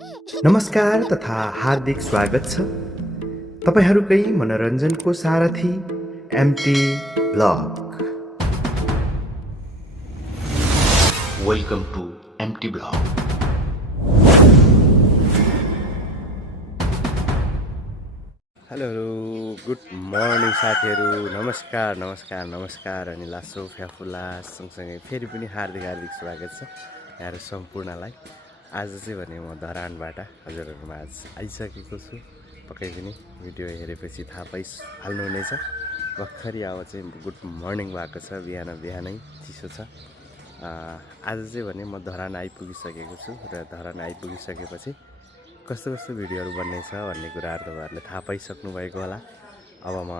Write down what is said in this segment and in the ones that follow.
नमस्कार तथा हार्दिक स्वागत छ तपाईहरुकै मनोरञ्जनको सारथी MT blog. Welcome to MT blog. Hello good morning साथीहरु, नमस्कार अनि लासो फ्याफुला सँगसँगै फेरि पनि हार्दिक स्वागत छ यहाँहरु सम्पूर्णलाई। आज चाहिँ भने म धरानबाट हजुरहरुमा आज आइसकेको छु। पक्कै पनि भिडियो हेरेपछि थाहा पाइहाल्नुहुनेछ। भर्खरै अब चाहिँ गुड मर्निङ भएको छ, बिहानै चिसो छ। आज चाहिँ भने म धरान आइपुगिसकेको छु र धरान आइपुगिसकेपछि कस्तो भिडियोहरु बन्ने छ भन्ने कुराहरु तपाईहरुले थाहा पाइसक्नु भएको होला। अब म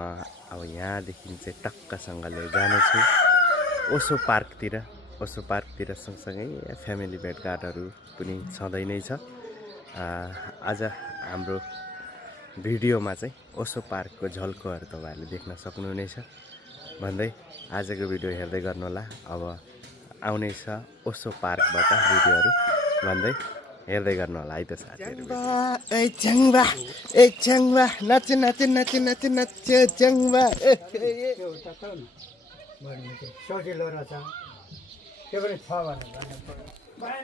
यहाँदेखि चाहिँ टक्कसँगले जाने छु ओसो पार्कतिर सँगसँगै फ्यामिली भेटघाटहरु पनि छँदै नै छ। आज हाम्रो भिडियोमा चाहिँ ओसो पार्कको झल्कोहरु तपाईहरुले देख्न सक्नुहुनेछ भन्दै आजको भिडियो हेर्दै गर्नुहोला। अब आउने छ ओसो पार्कबाट भिडियोहरु भन्दै हेर्दै गर्नुहोला है त साथीहरु। ए चंगबा नाच चंगबा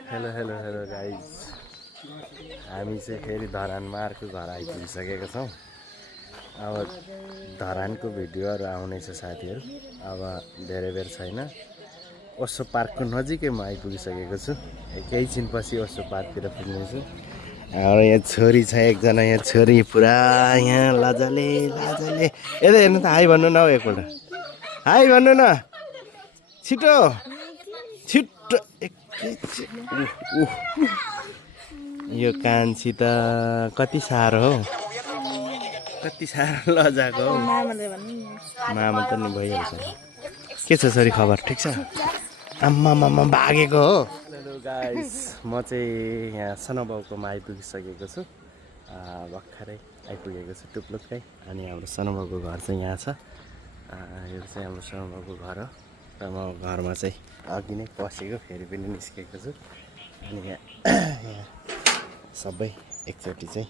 हेलो गाइज, हामी चाहिँ फेरि धरानमा अर्को घर आइपुगिसकेका छौँ। अब धरानको भिडियोहरु आउनेछ साथीहरु। अब धेरै बेर छैन, ओसो पार्कको नजिकैमा आइपुगिसकेको छु। एकैछिनपछि ओसो पार्कतिर पुग्नेछु। यहाँ छोरी छ एकजना, यहाँ छोरी पुरा यहाँ लाजले यता हेर्नु त, हाई भन्नु न हौ, एकपल्ट हाई भन्नु न, छिटो यो कान्छी त कति साह्रो हो, कति साह्रो लजाको हो। मामा त नि भइहाल्छ। के छ छोरी, खबर ठिक छ? आम्मा भागेको हो। हेलो गाइस, म चाहिँ यहाँ सनबाउकोमा आइपुगिसकेको छु। भर्खरै आइपुगेको छु टुप्लुक्कै। अनि हाम्रो सनबाउको घर चाहिँ यहाँ छ। यो चाहिँ हाम्रो सनबाउको घर हो र म घरमा चाहिँ अघि नै पसेको, फेरि पनि निस्केको छु। अनि यहाँ सबै एकचोटि चाहिँ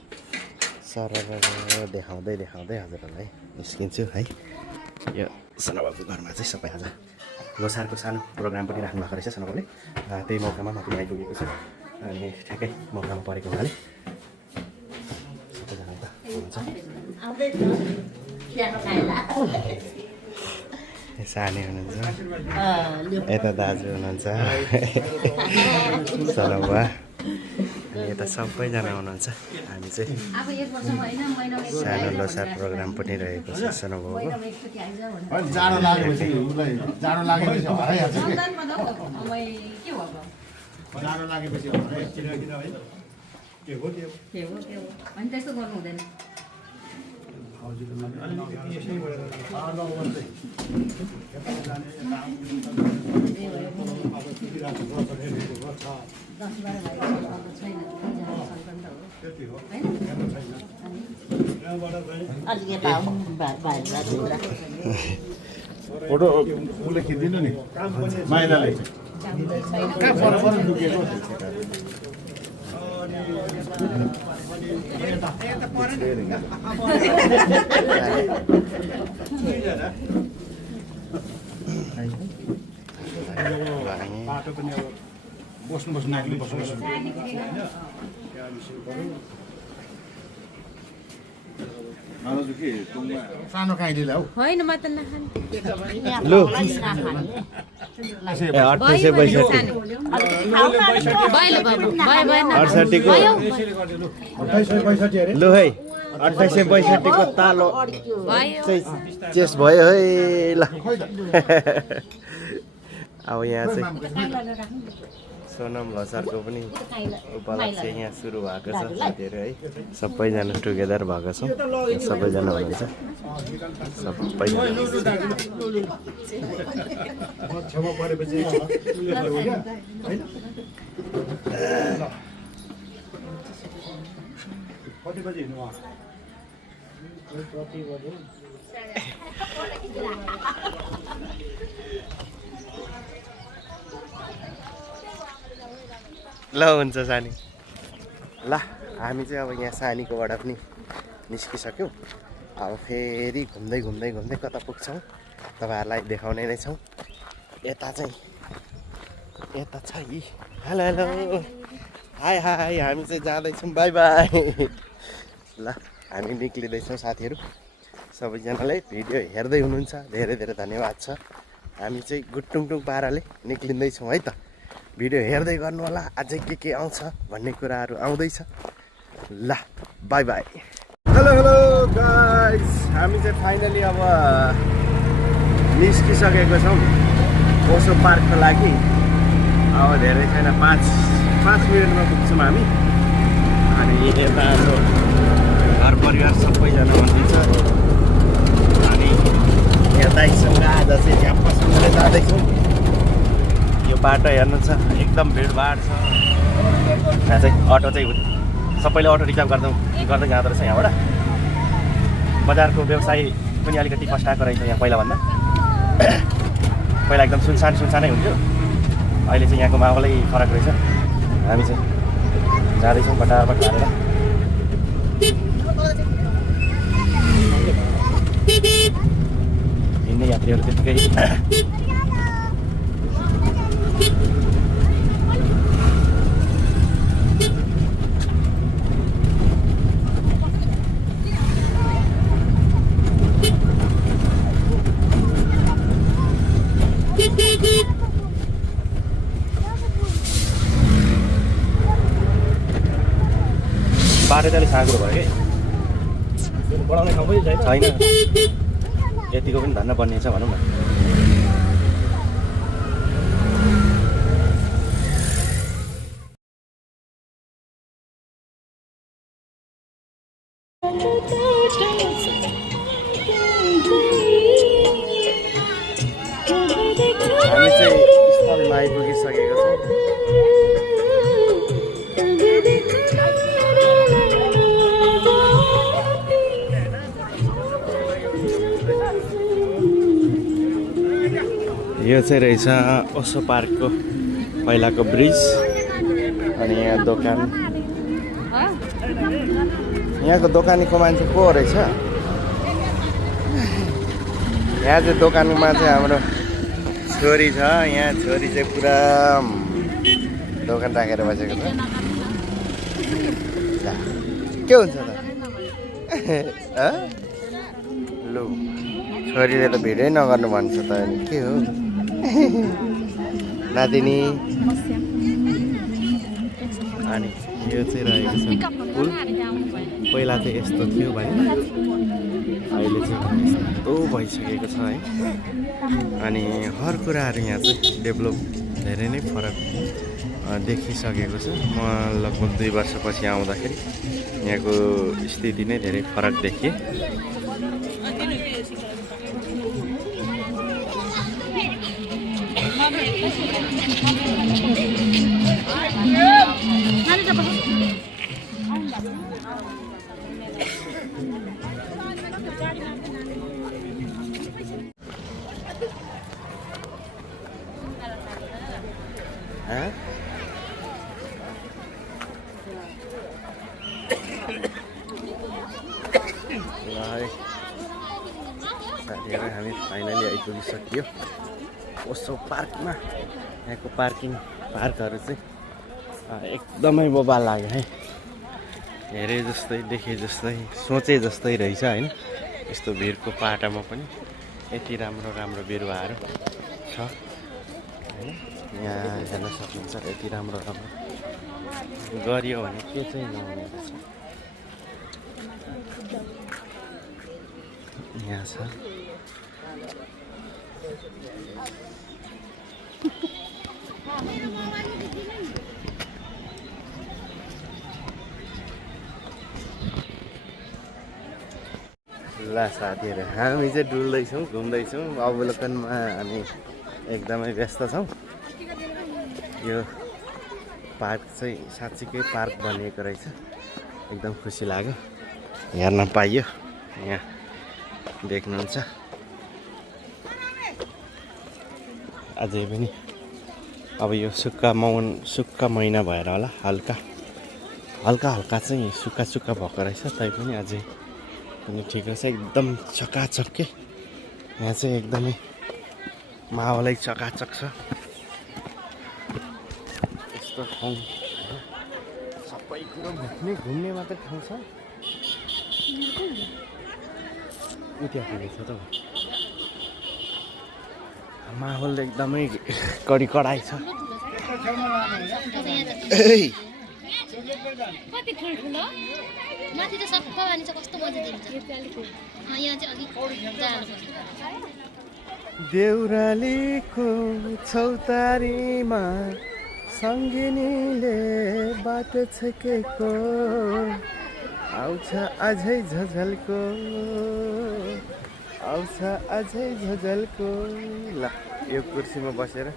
सरर देखाउँदै हजुरहरूलाई निस्किन्छु है। यो सनबाउको घरमा चाहिँ सबै आज लोसारको सानो प्रोग्राम पनि राख्नु भएको रहेछ सनबाउले। त्यही मौकामा म पनि आइपुगेको छु। अनि ठ्याक्कै मौकामा परेको हुनाले सबैजना त हुन्छ। सानी हुनुहुन्छ, यता दाजु हुनुहुन्छ सनबा, अनि यता सबैजना हुनुहुन्छ। हामी चाहिँ सानो लोसार प्रोग्राम पनि रहेको छ सनबाउको। फोटो उसले खिचिदिनु नि माइलाले। कहाँ फरक दुखेको बाटो पनि अब बस्नु नाग्नु बस्नु सानो काइँलीलाई हौ होइन म त नखाने। लु 28 लु है 2862 को तालो चेस भयो है। ल अब यहाँ चाहिँ सोनम लोसारको पनि उपलक्ष्य यहाँ सुरु भएको छ साथीहरु है। सबैजना टुगेदर भएको छौँ, सबैजना हुनुहुन्छ सबैजना। ल हुन्छ सानी, ल हामी चाहिँ अब यहाँ सानीकोबाट पनि निस्किसक्यौँ। अब फेरि घुम्दै घुम्दै घुम्दै कता पुग्छौँ तपाईँहरूलाई देखाउने नै छौँ। यता चाहिँ यता छ यी। हेलो हेलो हाई हाई, हामी चाहिँ जाँदैछौँ। By by. ल हामी निक्लिँदैछौँ साथीहरू। सबैजनाले भिडियो हेर्दै हुनुहुन्छ, धेरै धेरै धन्यवाद छ। हामी चाहिँ गुटुङटुङ पाराले निक्लिँदैछौँ है त। भिडियो हेर्दै गर्नु होला, अझै के आउँछ भन्ने कुराहरू आउँदैछ। ल by by. Hello hello guys, हामी चाहिँ फाइनली अब निस्किसकेको छौँ ओसो पार्कको लागि। अब धेरै छैन, 5 मिनटमा पुग्छौँ हामी। अनि यता हाम्रो घर परिवार सबैजना हुनुहुन्छ। अनि यहाँ दाइसँग आज चाहिँ झ्याप्प सुनेर जाँदैछौँ। यो बाटो हेर्नु छ, एकदम भिडभाड छ। यहाँ चाहिँ अटो चाहिँ सबैले अटो रिजर्भ गर्दै जाँदो रहेछ यहाँबाट। बजारको व्यवसाय पनि अलिकति फस्टाएको रहेछ यहाँ पहिलाभन्दा। पहिला एकदम सुनसानै हुन्थ्यो, अहिले चाहिँ यहाँको माहौलै फरक रहेछ। हामी चाहिँ जाँदैछौँ बटार हालेर। हिँड्ने यात्रीहरू त्यत्तिकै बाटो चाहिँ अलिक साँग्रो भयो कि बढाउने ठाउँ पनि छैन। यतिको पनि धन्न बनिएछ भनौँ न। हामी चाहिँ स्थलमा आइपुगिसकेको छौँ। यो चाहिँ रहेछ ओसो पार्कको पहिलाको ब्रिज। अनि यहाँ दोकान, यहाँको दोकानीको मान्छे को रहेछ? यहाँ चाहिँ दोकानमा चाहिँ हाम्रो छोरी छ। यहाँ छोरी चाहिँ पुरा दोकान राखेर बसेको छ। के हुन्छ त? लु छोरीले त भिडै नगर्नु भन्छ त, अनि के हो नातिनी? अनि यो चाहिँ रहेको छ पुल। पहिला चाहिँ यस्तो थियो भने अहिले चाहिँ यस्तो भइसकेको छ है। अनि हर कुराहरू यहाँ चाहिँ डेभलप धेरै नै फरक देखिसकेको छ। म लगभग 2 वर्षपछि आउँदाखेरि यहाँको स्थिति नै धेरै फरक देखिए। साथीहरू हामी फाइनली आइपुगिसक्यो ओसो पार्कमा। यहाँको पार्कहरू चाहिँ एकदमै बोबा लाग्यो है। हेरे जस्तै देखे जस्तै सोचे जस्तै रहेछ होइन। यस्तो भिरको पाटामा पनि यति राम्रो राम्रो बिरुवाहरू छ होइन। यहाँ हेर्न सक्नुहुन्छ यति राम्रो गरियो भने के चाहिँ नहुने रहेछ। यहाँ छ ल साथीहरू, हामी चाहिँ डुल्दैछौँ, घुम्दैछौँ अवलोकनमा। हामी एकदमै व्यस्त छौँ। यो पार्क चाहिँ साँच्चीकै पार्क बनिएको रहेछ। एकदम खुसी लाग्यो, हेर्न पाइयो। यहाँ देख्नुहुन्छ अझै पनि अब यो सुक्खा महिना भएर होला हल्का हल्का हल्का चाहिँ सुक्खा सुक्खा भएको रहेछ तैपनि अझै पनि ठिक रहेछ एकदम चकाचक के यहाँ चाहिँ एकदमै माहौलै चकाचक छ यस्तो ठाउँ सबै कुरो घुम्ने मात्रै ठाउँ छ उता पुगेछ त माहौल एकदमै कडाइ छ कति ठुलो माथि त सफा पानी छ कस्तो मजा दिन्छ यहाँ चाहिँ अलिक जानुपर्छ देउरालीको चौतारीमा सङ्गिनीले बाटो छेकेको आउँछ अझै झझल्को आउँछ अझै झझल्को ल यो कुर्सीमा बसेर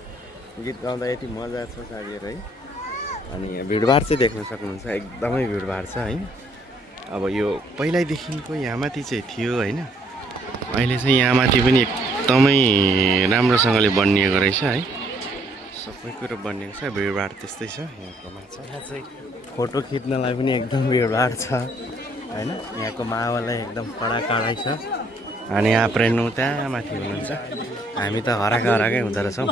गीत गाउँदा यति मजा छ साथीहरू है अनि यहाँ भिडभाड चाहिँ देख्न सक्नुहुन्छ एकदमै भिडभाड छ है अब यो पहिल्यैदेखिको यहाँ माथि चाहिँ थियो होइन अहिले चाहिँ यहाँ माथि पनि एकदमै राम्रोसँगले बनिएको रहेछ है सबै कुरो बनिएको छ भिडभाड त्यस्तै छ यहाँको मान्छे यहाँ चाहिँ फोटो खिच्नलाई पनि एकदम भिडभाड छ होइन यहाँको माहौलै एकदम कडाइ छ अनि यहाँ प्रेन्नु त्यहाँ माथि हुनुहुन्छ हामी त हराएकै हुँदो रहेछौँ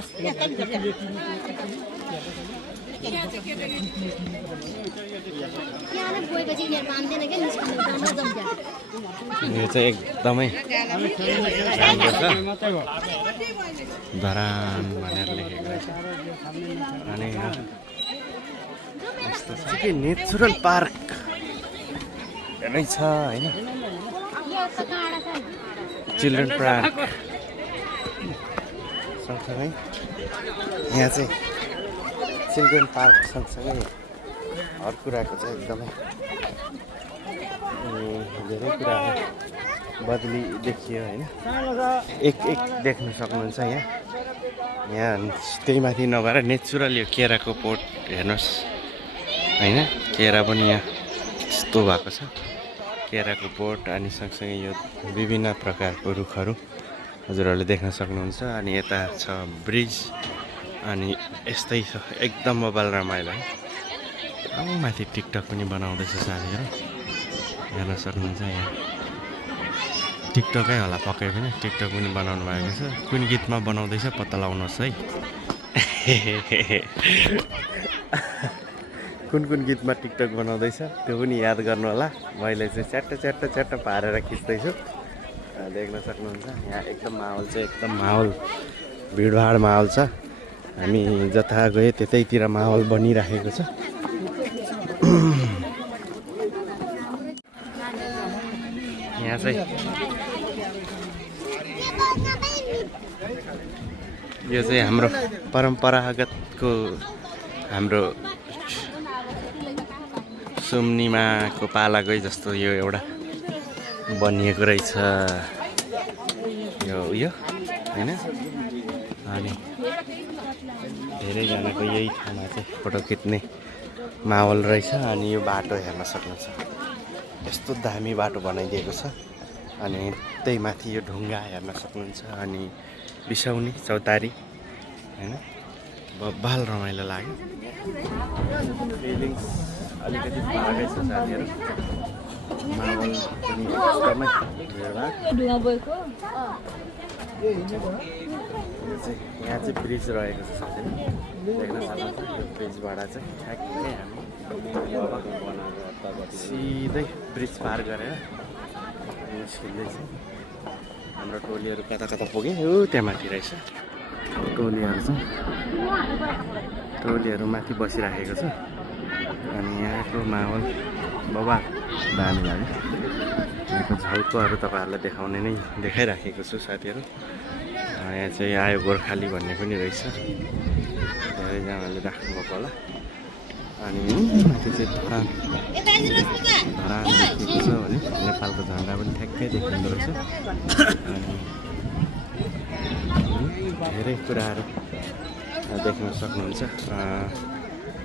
यो चाहिँ एकदमै राम्रो छ धरान भनेर लेखेको रहेछ अनि यस्तो छ कि नेचुरल पार्क रहेछ होइन चिल्ड्रेन पार्क सँगसँगै यहाँ चाहिँ चिल्ड्रेन पार्क सँगसँगै हर कुराको चाहिँ एकदमै धेरै कुराहरू बदली देखियो होइन एक देख्न सक्नुहुन्छ यहाँ त्यही माथि नभएर नेचुरल यो केराको पोट हेर्नुहोस् होइन केरा पनि यहाँ यस्तो भएको छ केराको बोट अनि सँगसँगै यो विभिन्न प्रकारको रुखहरू हजुरहरूले देख्न सक्नुहुन्छ अनि यता छ ब्रिज अनि यस्तै छ एकदम मोबाइल रमाइलो है अब माथि टिकटक पनि बनाउँदैछ साथीहरू हेर्न सक्नुहुन्छ यहाँ टिकटकै होला पक्कै पनि टिकटक पनि बनाउनु भएको छ कुन गीतमा बनाउँदैछ पत्ता लगाउनुहोस् है कुन गीतमा टिकटक बनाउँदैछ त्यो पनि याद गर्नु होला मैले चाहिँ च्याट्ट पारेर खिच्दैछु देख्न सक्नुहुन्छ यहाँ एकदम माहौल चाहिँ एकदम भिडभाड माहौल छ हामी जता गए त्यतैतिर माहौल बनिराखेको छ यहाँ चाहिँ यो चाहिँ हाम्रो परम्परागतको हाम्रो सुम्निमाको पालाकै जस्तो यो एउटा बनिएको रहेछ यो होइन अनि धेरैजनाको यही ठाउँमा चाहिँ फोटो खिच्ने माहौल रहेछ अनि यो बाटो हेर्न सक्नुहुन्छ यस्तो दामी बाटो बनाइदिएको छ अनि त्यही माथि यो ढुङ्गा हेर्न सक्नुहुन्छ अनि बिसाउने चौतारी होइन बब्बाल रमाइलो लाग्यो फिलिङ्स अलिकति भागै छ साथीहरू माहौल पनि एकदमै यहाँ चाहिँ ब्रिज रहेको छ साथीहरू देख्न सक्नुहुन्छ यो ब्रिजबाट चाहिँ ठ्याक्कै हामी सिधै ब्रिज पार गरेर निस्किँदै चाहिँ हाम्रो टोलीहरू कता पुगे हो त्यहाँ माथि रहेछ टोलीहरू माथि बसिराखेको छ अनि यहाँको माहौल बाबा दामी लाग्यो यहाँको झल्कोहरू तपाईँहरूलाई देखाइराखेको छु साथीहरू यहाँ चाहिँ आयो गोर्खाली भन्ने पनि रहेछ धेरैजनाले राख्नुभएको होला अनि माथि चाहिँ धरान देखिएको छ भने नेपालको झन्डा पनि ठ्याक्कै देखिँदो रहेछ अनि धेरै कुराहरू देख्न सक्नुहुन्छ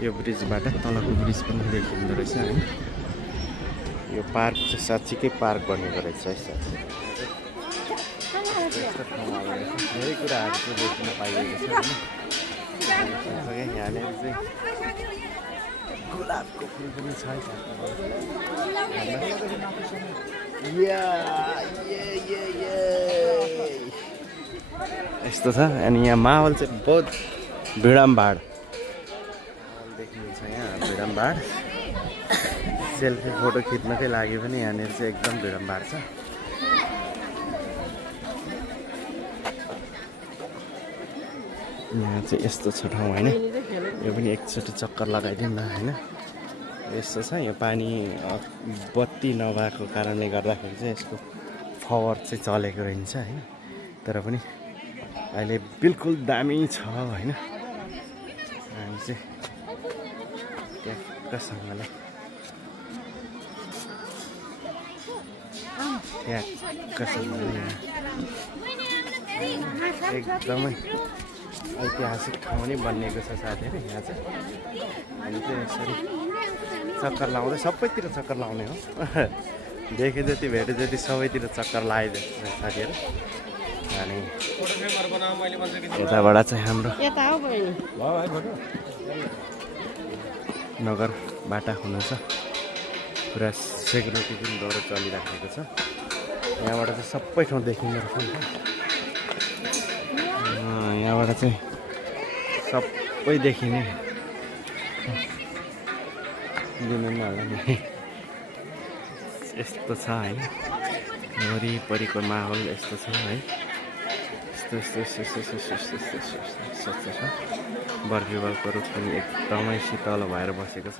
यो ब्रिजबाट तलको ब्रिज पनि देखिँदो रहेछ होइन यो पार्क चाहिँ साँच्चीकै पार्क बनेको रहेछ है साथी धेरै कुराहरू चाहिँ देख्न पाइएको छ होइन यहाँनिर चाहिँ गुलाबको फुल पनि छ है यस्तो छ। अनि यहाँ माहौल चाहिँ बहुत भिडम्भाड देखिन्छ। यहाँ भिडम्भाड सेल्फी फोटो खिच्नकै लागि पनि यहाँनिर चाहिँ एकदम भिडम्भाड छ। यहाँ चाहिँ यस्तो छ ठाउँ होइन, यो पनि एकचोटि चक्कर लगाइदिउँ न होइन। यस्तो छ, यो पानी बत्ती नभएको कारणले गर्दाखेरि चाहिँ यसको पावर चाहिँ चलेको रहन्छ होइन। तर पनि अहिले बिल्कुल दामी छ होइन। हामी चाहिँ ट्याक्कसँगले एकदमै ऐतिहासिक ठाउँ नै बनिएको छ साथीहरू यहाँ चाहिँ। हामी चाहिँ यसरी चक्कर लाउँदै सबैतिर चक्कर लाउने हो। देखे जति भेटे जति सबैतिर चक्कर लगाइदियो साथीहरू। अनि यताबाट चाहिँ हाम्रो नगरबाट हुनुहुन्छ, पुरा सेक्युरिटी पनि दौड चलिराखेको छ। यहाँबाट चाहिँ सबै ठाउँ देखिँदो रहेछ नि त। यहाँबाट चाहिँ सबै देखिने दिनु नि होला नि। यस्तो छ है, वरिपरिको माहौल यस्तो छ है। यस्तो छ। बर्फिवालको रुख पनि एकदमै शीतल भएर बसेको छ।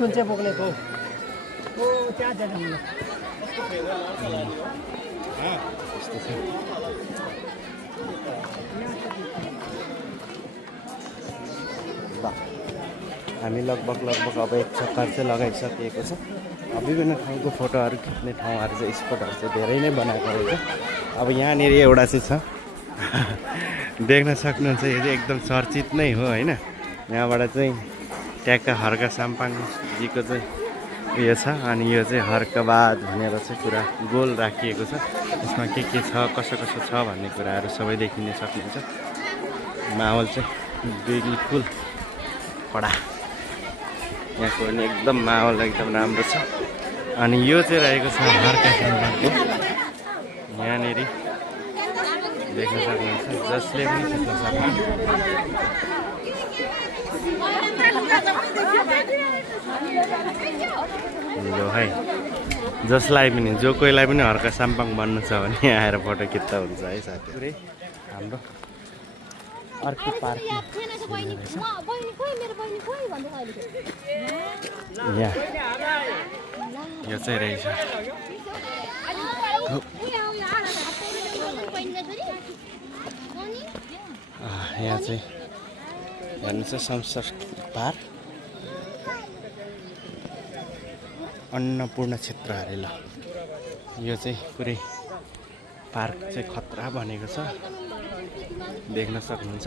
थुन्चे बोक्नेको हो त्यहाँ जान्छ मलाई। हामी लगभग अब एक चक्कर चाहिँ लगाइसकेको छ। विभिन्न ठाउँको फोटोहरू खिच्ने ठाउँहरू चाहिँ स्पटहरू चाहिँ धेरै नै बनाएको रहेछ। अब यहाँनिर एउटा चाहिँ छ देख्न सक्नुहुन्छ, यो चाहिँ एकदम चर्चित नै हो होइन। यहाँबाट चाहिँ ट्याक्क हर्क साम्पाङजीको चाहिँ उयो छ। अनि यो चाहिँ हर्कबाद भनेर चाहिँ पुरा गोल राखिएको छ। यसमा के छ कसो छ भन्ने कुराहरू सबै देखिन सक्नुहुन्छ। माहौल चाहिँ बिल्कुल कडा, यहाँको पनि एकदम माहौल एकदम राम्रो छ। अनि यो चाहिँ रहेको छ हर्क साम्पाङको, यहाँनिर देख्न सक्नुहुन्छ, जसले पनि खिच्न सक्नुहुन्छ। यो है, जसलाई पनि जो कोहीलाई पनि हर्क साम्पाङ बन्नु छ भने आएर फोटो खिच्दा हुन्छ है साथी। पुरै हाम्रो अर्को पार्क यहाँ यो चाहिँ रहेछ। यहाँ चाहिँ हेर्नुहोस् संसद पार्क अन्नपूर्ण क्षेत्र अरे ल। यो चाहिँ पुरै पार्क चाहिँ खतरा बनेको छ, देख्न सक्नुहुन्छ।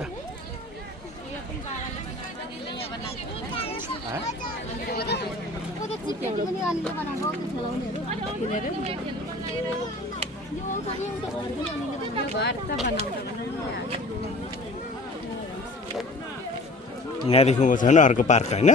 यहाँदेखिको छ नि अर्को पार्क होइन।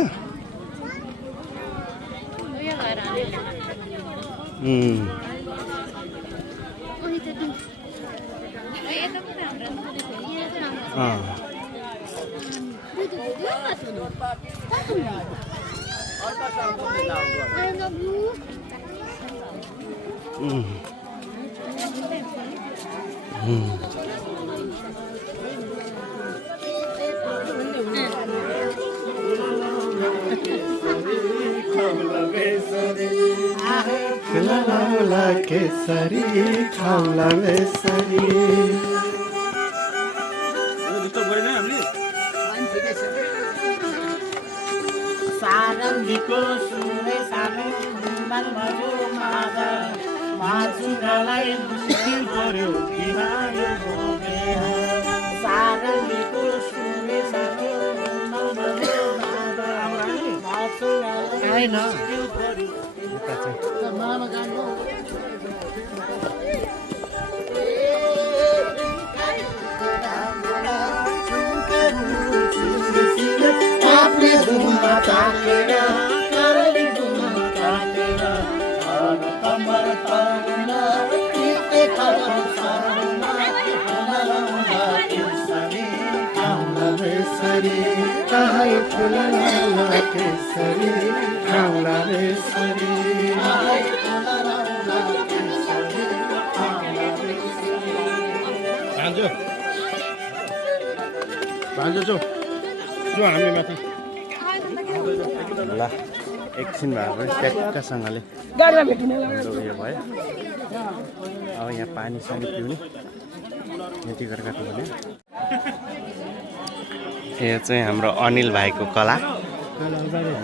लाउला केसरी खाउला बेसरी सारङ्गीको सुने सानो मर्मरो मागा माछुरालाई मुस्किल पर्यो बिमारी भोगे सारङ्गीको सुने सानो मर्मरो मागा माछुरालाई मुस्किल पर्यो मामा गानो आपले धुमा ताकेर करली धुमा ताकेर अन कमर तान किते खबर सारमा फुलौला केसरी खाउला बेसरी काहे फुलौला केसरी खाउला बेसरी भान्जो जो हामी माथि ल एकछिन भए पनि ट्याक्कसँगले हाम्रो उयो भयो अब यहाँ पानी सानी पिउने यति गरेर भने यो चाहिँ हाम्रो अनिल भाइको कला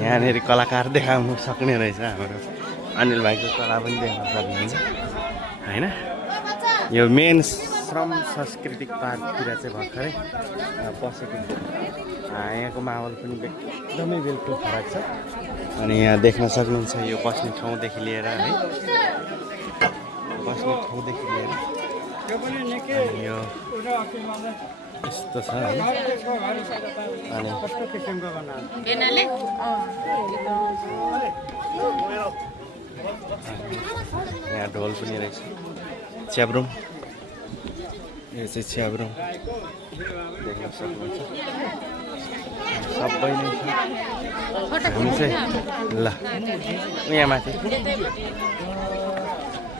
यहाँनिर कलाकार देखाउनु सक्ने रहेछ हाम्रो अनिल भाइको कला पनि देख्न सक्नुहुन्छ होइन यो मेन श्रम सांस्कृतिक पार्कतिर चाहिँ भर्खरै बसेको यहाँको माहौल पनि एकदमै बिल्कुल फरक छ अनि यहाँ देख्न सक्नुहुन्छ यो बस्ने ठाउँदेखि लिएर है बस्ने ठाउँदेखि लिएर अनि यो यस्तो छ है अनि यहाँ ढोल पनि रहेछ च्याब्रुङ यो चाहिँ च्याब्रुङ देख्न सक्नुहुन्छ सबै नै छ हामी चाहिँ ल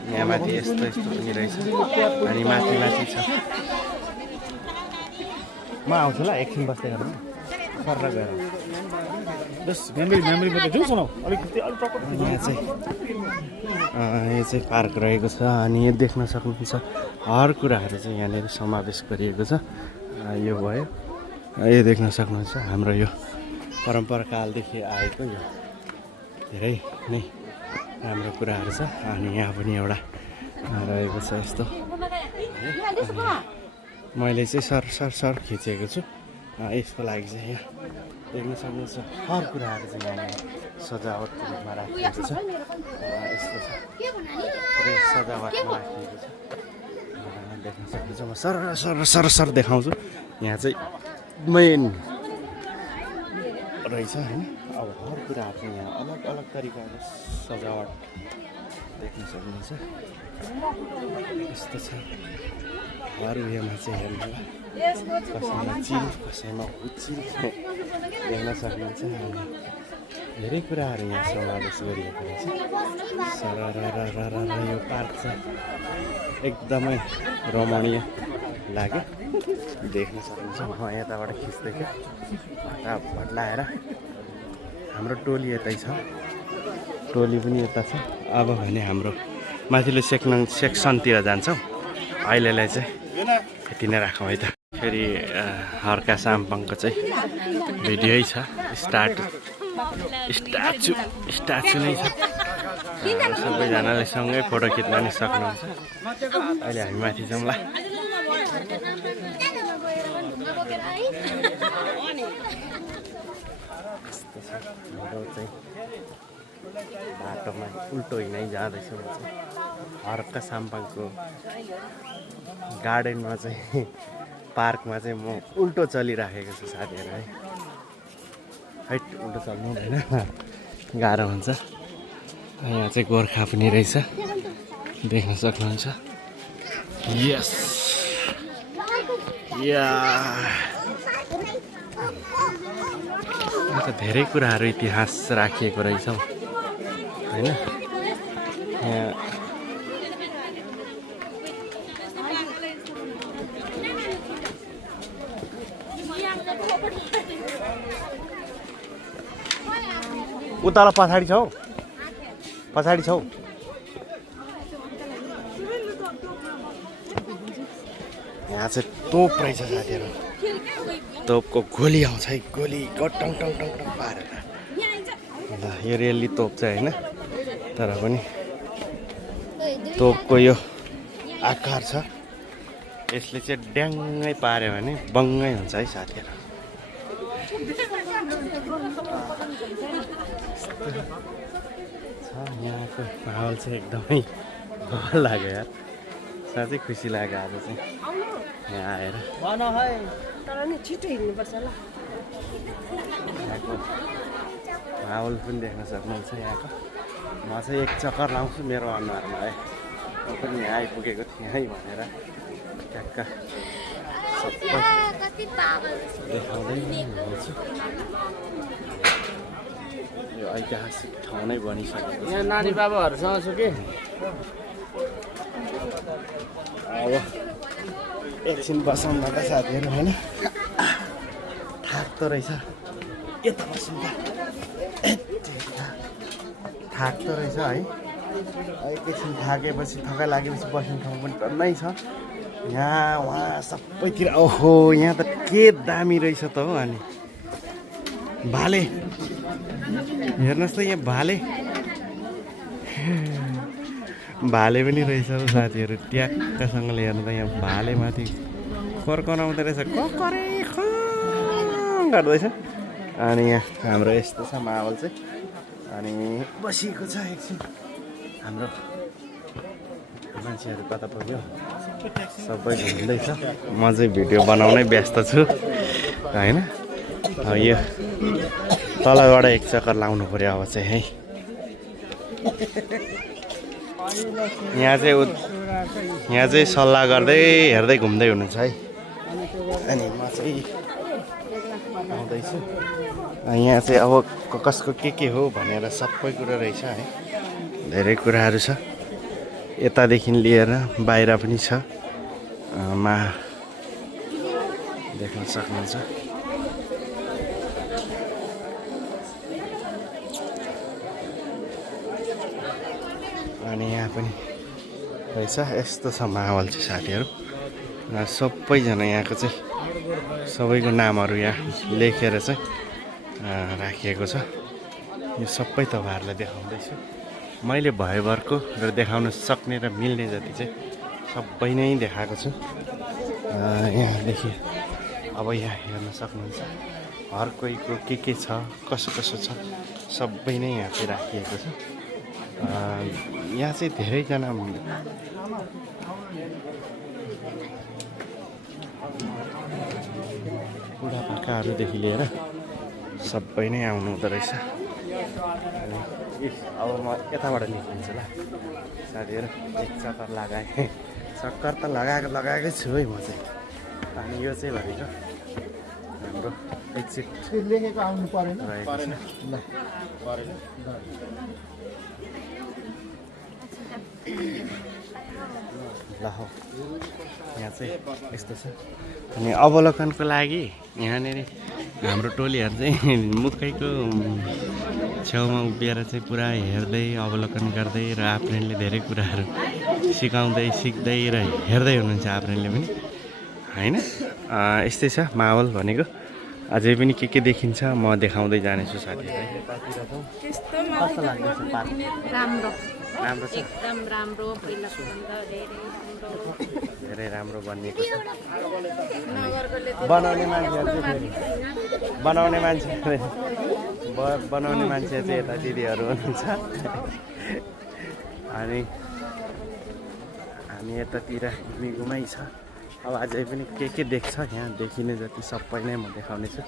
यहाँ माथि यस्तो यस्तो पनि रहेछ अनि माथि माथि छ म आउँछु ल एकछिन बस्दै गर्नु सर गएर बस मेमोरीबाट जाउँ सुनाउ अलिकति यहाँ चाहिँ यो चाहिँ पार्क रहेको छ अनि यो देख्न सक्नुहुन्छ हर कुराहरू चाहिँ यहाँनिर समावेश गरिएको छ यो भयो यो देख्न सक्नुहुन्छ हाम्रो यो परम्पराकालदेखि आएको यो धेरै नै राम्रो कुराहरू छ अनि यहाँ पनि एउटा रहेको छ यस्तो मैले चाहिँ सर खिचेको छु यसको लागि चाहिँ यहाँ देख्न सक्नुहुन्छ हर कुराहरू चाहिँ यहाँ सजावटको रूपमा राखिएको छ यस्तो छ पुरै सजावटमा राखिएको छ देख्न सक्नुहुन्छ म सर देखाउँछु यहाँ चाहिँ मेन रहेछ होइन अब हर कुराहरू चाहिँ यहाँ अलग अलग तरिकाको सजावट देख्न सक्नुहुन्छ यस्तो छ हर उयोमा चाहिँ हेर्नुलाई कसैमा चिल कसैमा हुचिल देख्न सक्नुहुन्छ धेरै कुराहरू यहाँ समावेश गरिएको रहेछ यो पार्क चाहिँ एकदमै रमणीय लाग्यो देख्न सक्नुहुन्छ म यताबाट खिच्दैछु फटाफट लाएर हाम्रो टोली यतै छ टोली पनि यता छ अब भने हाम्रो माथिल्लो सेक्सनतिर जान्छौँ अहिलेलाई चाहिँ यति नै राखौँ है त फेरि हर्का साम्पाङको चाहिँ भिडियो छ स्ट्याचु नै छ सबैजनाले सँगै फोटो खिच्न नि सक्नुहुन्छ अहिले हामी माथि जाउँ ल चाहिँ बाटोमा उल्टो हिँडै जाँदैछु म चाहिँ हर्का साम्पाङको गार्डनमा चाहिँ पार्कमा चाहिँ म उल्टो चलिराखेको छु साथीहरू है हैट उल्टो चल्नु हुँदैन गाह्रो हुन्छ यहाँ चाहिँ गोर्खा पनि रहेछ देख्न सक्नुहुन्छ यस या त धेरै कुराहरू इतिहास राखिएको रहेछ होइन। यहाँ उताला पछाडि छौ, पछाडि छौ। यहाँ चाहिँ तोप रहेछ साथीहरू, तोपको गोली आउँछ है, गोली टङ टङ टङ टङ पारेर। ल यो रेली तोप चाहिँ होइन, तर पनि तोपको यो आकार छ, यसले चाहिँ ड्याङ्गै पार्यो भने बङ्गै हुन्छ है साथीहरू। यहाँको माहौल चाहिँ एकदमै भल लाग्यो यार, साँच्चै खुसी लाग्यो आज चाहिँ यहाँ आएर। तर नि छिटो हिँड्नुपर्छ ल। यहाँको माहौल पनि देख्न सक्नुहुन्छ यहाँको। म चाहिँ एक चक्कर लाउँछु मेरो अनुहारमा है, म पनि यहाँ आइपुगेको थिएँ है भनेर ट्याक्क सबै देखाउँदै हुन्छु। यो ऐतिहासिक ठाउँ नै बनिसकेको छ। यहाँ नानी बाबाहरूसँग छु कि अब एकछिन बसौँ न त साथीहरू होइन, थाक्दो रहेछ। यता बसौँ त, थाक्दो रहेछ है। एकैछिन थाकेपछि थकाइ लागेपछि बस्ने ठाउँ पनि टन्नै छ। यहाँ वहाँ सबैतिर ओहो यहाँ त के दामी रहेछ त हो। अनि भाले हेर्नुहोस् त, यहाँ भाले भाले पनि रहेछ साथीहरू। ट्याक्कसँगले हेर्नु त यहाँ भाले माथि फर्कनाउँदो रहेछ, ककरे गर्दैछ। अनि यहाँ हाम्रो यस्तो छ माहौल चाहिँ। अनि बसिएको छ एकछिन, हाम्रो मान्छेहरू कता पुग्यो, सबै घुम्दैछ। म चाहिँ भिडियो बनाउनै व्यस्त छु होइन। यो तलबाट एक चक्कर लाउनु पऱ्यो अब चाहिँ है। यहाँ चाहिँ सल्लाह गर्दै हेर्दै घुम्दै हुनुहुन्छ है। अनि म चाहिँ आउँदैछु। यहाँ चाहिँ अब कसको के हो भनेर सबै कुरा रहेछ है, धेरै कुराहरू छ। यतादेखि लिएर बाहिर पनि छ, देख्न सक्नुहुन्छ। अनि यहाँ पनि रहेछ, यस्तो छ माहौल चाहिँ साथीहरू। सबैजना यहाँको चाहिँ सबैको नामहरू यहाँ लेखेर चाहिँ राखिएको छ। यो सबै तपाईँहरूलाई देखाउँदैछु। मैले भएभरको र देखाउन सक्ने र मिल्ने जति चाहिँ सबै नै देखाएको छु यहाँदेखि। अब यहाँ हेर्न सक्नुहुन्छ हर कोहीको के छ, कसो कसो छ, सबै नै यहाँ चाहिँ राखिएको छ। यहाँ चाहिँ धेरैजना बुढापाकाहरूदेखि लिएर सबै नै आउनु हुँदो रहेछ। अनि अब म यताबाट निस्किन्छु ल साथीहरू। एक चक्कर लगाएँ, चक्कर त लगाएकै छु है म चाहिँ। अनि यो चाहिँ भनेको हाम्रो एक्जिट लेखेको आउनु परेन रहेको छ। ल हो यहाँ चाहिँ यस्तो छ। अनि अवलोकनको लागि यहाँनिर हाम्रो टोलीहरू चाहिँ मुखैको छेउमा उभिएर चाहिँ पुरा हेर्दै अवलोकन गर्दै र आफ्नैले धेरै कुराहरू सिक्दै र हेर्दै हुनुहुन्छ आफ्नैले पनि होइन। यस्तै छ माहौल भनेको। अझै पनि के देखिन्छ म देखाउँदै जानेछु साथीहरूलाई। कस्तो लाग्दैछ पार्क? राम्रो छ, एकदम राम्रो, पहिलाको भन्दा धेरै राम्रो बनिएको छ। नगरकोले बनाउने मान्छे चाहिँ यता दिदीहरू हुनुहुन्छ। अनि हामी यतातिर घुमै छ। अब अझै पनि के देख्छ यहाँ देखिने जति सबै नै म देखाउनेछु।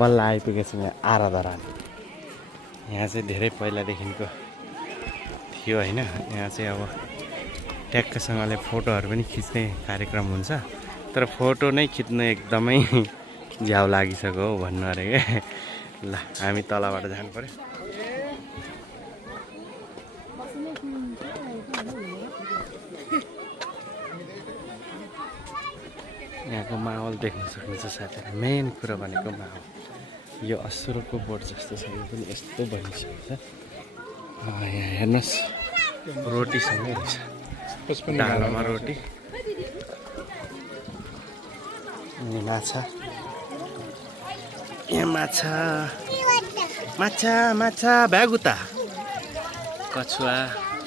बल्ल आइपुगेछु यहाँ आराधरा। यहाँ चाहिँ धेरै पहिलादेखिको थियो होइन। यहाँ चाहिँ अब ट्याक्कसँगले फोटोहरू पनि खिच्ने कार्यक्रम हुन्छ। तर फोटो नै खिच्नु एकदमै झ्याउ लागिसक्यो हो भन्नु अरे क्या। ल हामी तलबाट जानु पर्यो। यहाँको माहौल देख्न सक्नुहुन्छ साथीहरू। मेन कुरा भनेको माहौल। यो असुरको बोट जस्तो छ, यो पनि यस्तो बनिसकेको छ। यहाँ हेर्नुहोस् रोटीसँगै रहेछ, डालोमा रोटी अनि माछा। यहाँ माछा माछा माछा भ्यागुता कछुवा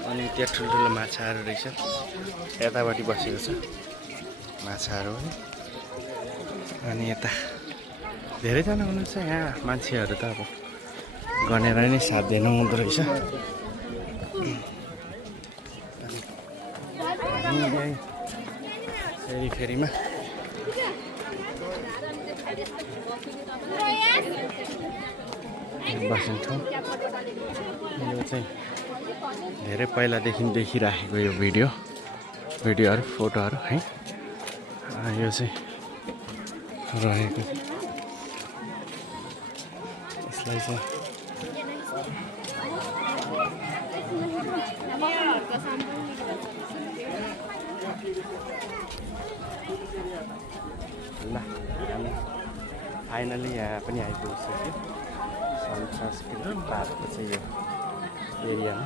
अनि त्यहाँ ठुल्ठुलो माछाहरू रहेछ। यतापट्टि बसेको छ माछाहरू पनि। अनि यता धेरैजना हुनुहुन्छ यहाँ मान्छेहरू त अब गनेर नै साध्य नहुँदो रहेछ। फेरिमा बस्ने ठाउँ। यो चाहिँ धेरै पहिलादेखि देखिराखेको यो भिडियोहरू फोटोहरू है। यो चाहिँ रहेको यसलाई चाहिँ ल हामी फाइनली यहाँ पनि आइपुगिसक्यो। सांस्कृतिक पार्कको चाहिँ यो एरियामा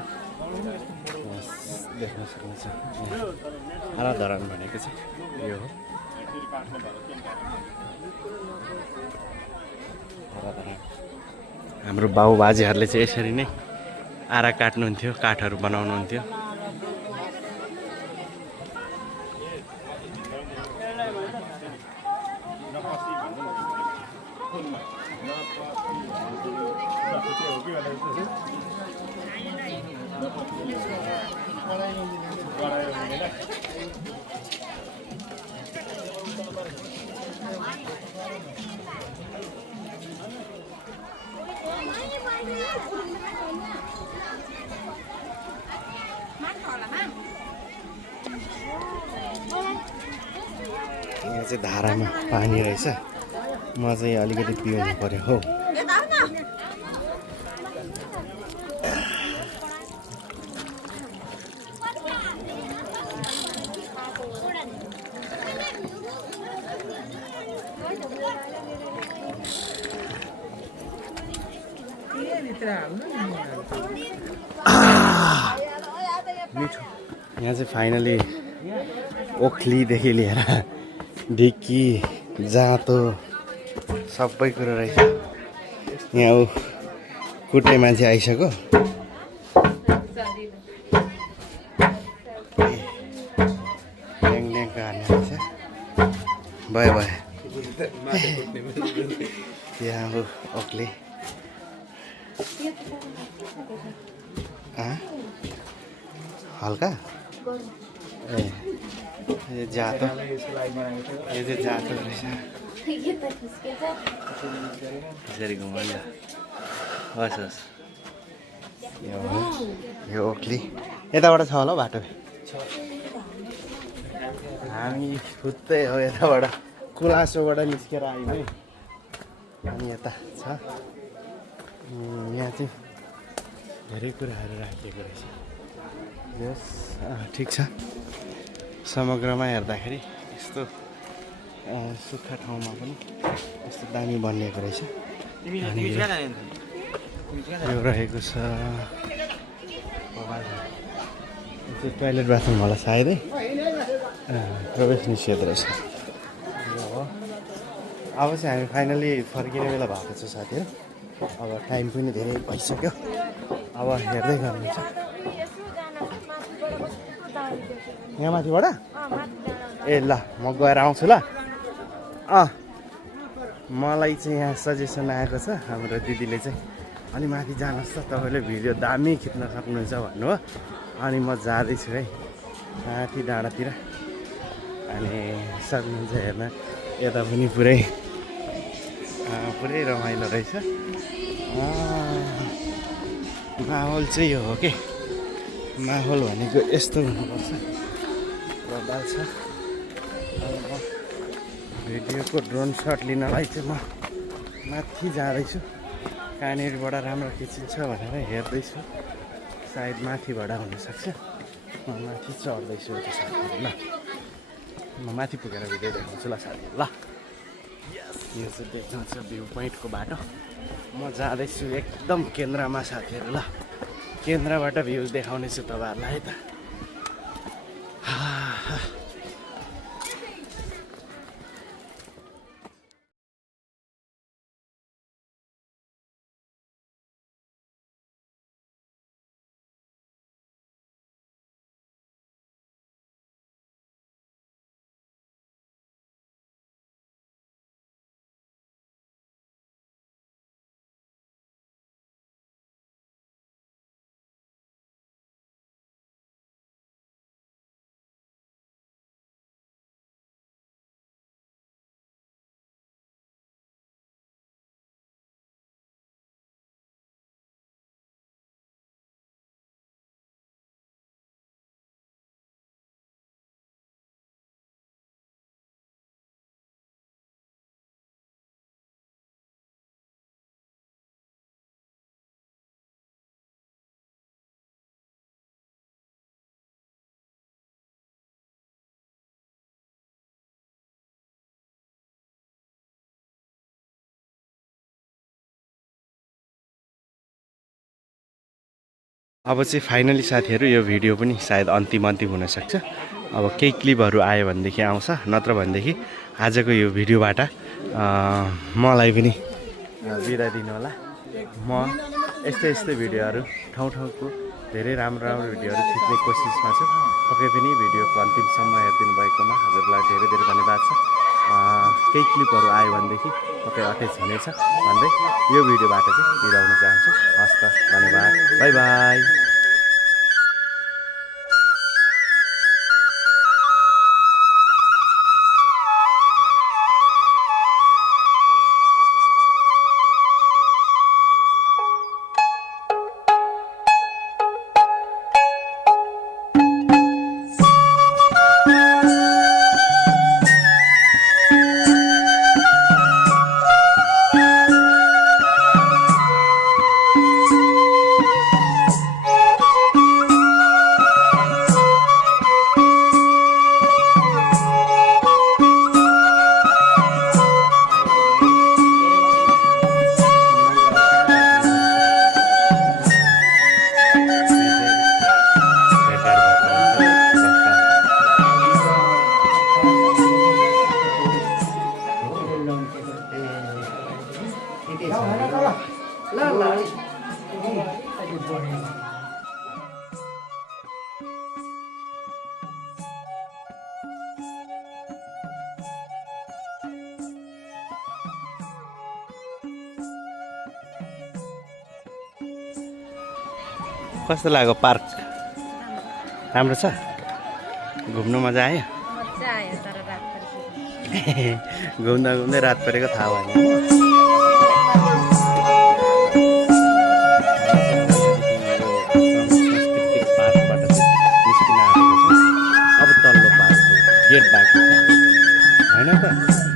देख्न सक्नुहुन्छ। आराधरान भनेको चाहिँ यो हो। हाम्रो बाबुबाजेहरूले चाहिँ यसरी नै आरा काट्नुहुन्थ्यो, काठहरू बनाउनुहुन्थ्यो। यहाँ चाहिँ धारामा पानी रहेछ। म चाहिँ अलिकति पिउनु पर्यो हो। मिठो। यहाँ चाहिँ फाइनली ओखलीदेखि लिएर ढिकी जाँतो सबै कुरो रहेछ। यहाँ कुट्ने मान्छे आइसक्यो। ड्याङड्याङको हान्ने रहेछ। भयो यहाँ अब ओखली हल्का ए जातो, यो चाहिँ जातो रहेछ। यसरी घुमाउनु हस् हस्। यो ओखली यताबाट छ होला बाटो। हामी खुत्तै हो यताबाट कुलासोबाट निस्केर आयौँ है। अनि यता छ यहाँ चाहिँ धेरै कुराहरू राखिएको रहेछ। यस ठिक छ। समग्रमा हेर्दाखेरि यस्तो सुक्खा ठाउँमा पनि यस्तो दामी बनिएको रहेछ। अनि यो रहेको छ टोइलेट बाथरुम होला सायदै। प्रवेश निषेध रहेछ। अब चाहिँ हामी फाइनली फर्किने बेला भएको छ साथीहरू। अब टाइम पनि धेरै भइसक्यो। अब हेर्दै गर्नुहुन्छ यहाँ माथिबाट। ए ल म गएर आउँछु ल। मलाई चाहिँ यहाँ सजेसन आएको छ हाम्रो दिदीले चाहिँ अनि माथि जानुहोस् त तपाईँले भिडियो दामी खिच्न सक्नुहुन्छ भन्नुभयो। अनि म जाँदैछु है माथि डाँडातिर। अनि सक्नुहुन्छ हेर्न। यता पनि पुरै रमाइलो रहेछ। माहौल चाहिँ यो हो कि माहौल भनेको यस्तो हुनुपर्छ। रडाल छ। अब म भिडियोको ड्रोन सट लिनलाई चाहिँ म माथि जाँदैछु। कहाँनिरबाट राम्रो खिचिन्छ भनेर हेर्दैछु। सायद माथिबाट हुनसक्छ। म माथि चढ्दैछु एउटा साथीहरू। ल म माथि पुगेर भिडियो देखाउँछु ल साथीहरू। ल यो चाहिँ देख्नुहुन्छ भ्यू पोइन्टको बाटो। म जाँदैछु एकदम केन्द्रमा साथीहरू। ल केन्द्रबाट भ्यू देखाउनेछु तपाईँहरूलाई है त। अब चाहिँ फाइनली साथीहरू यो भिडियो पनि सायद अन्तिम हुनसक्छ। अब केही क्लिपहरू आयो भनेदेखि आउँछ, नत्र भनेदेखि आजको यो भिडियोबाट मलाई पनि बिदा दिनु होला। म यस्तै भिडियोहरू ठाउँ-ठाउँको धेरै राम्रो भिडियोहरू खिच्ने कोसिसमा छु। पक्कै पनि भिडियोको अन्तिमसम्म हेरिदिनु भएकोमा हजुरलाई धेरै धन्यवाद छ। केही क्लिपहरू आयो भनेदेखि पक्कै अट्याच हुनेछ भन्दै यो भिडियोबाट चाहिँ बिदा हुन चाहन्छु। हस् त, धन्यवाद, बाई बाई। कस्तो लाग्यो पार्क? राम्रो छ? घुम्नु मजा आयो? मजा आयो तर रात परेको। घुम्दा रात परेको थाहा भएन। सांस्कृतिक पार्कबाट चाहिँ निस्किन आएको छ। अब तल्लो पार्क गेट बाँकी छ होइन त?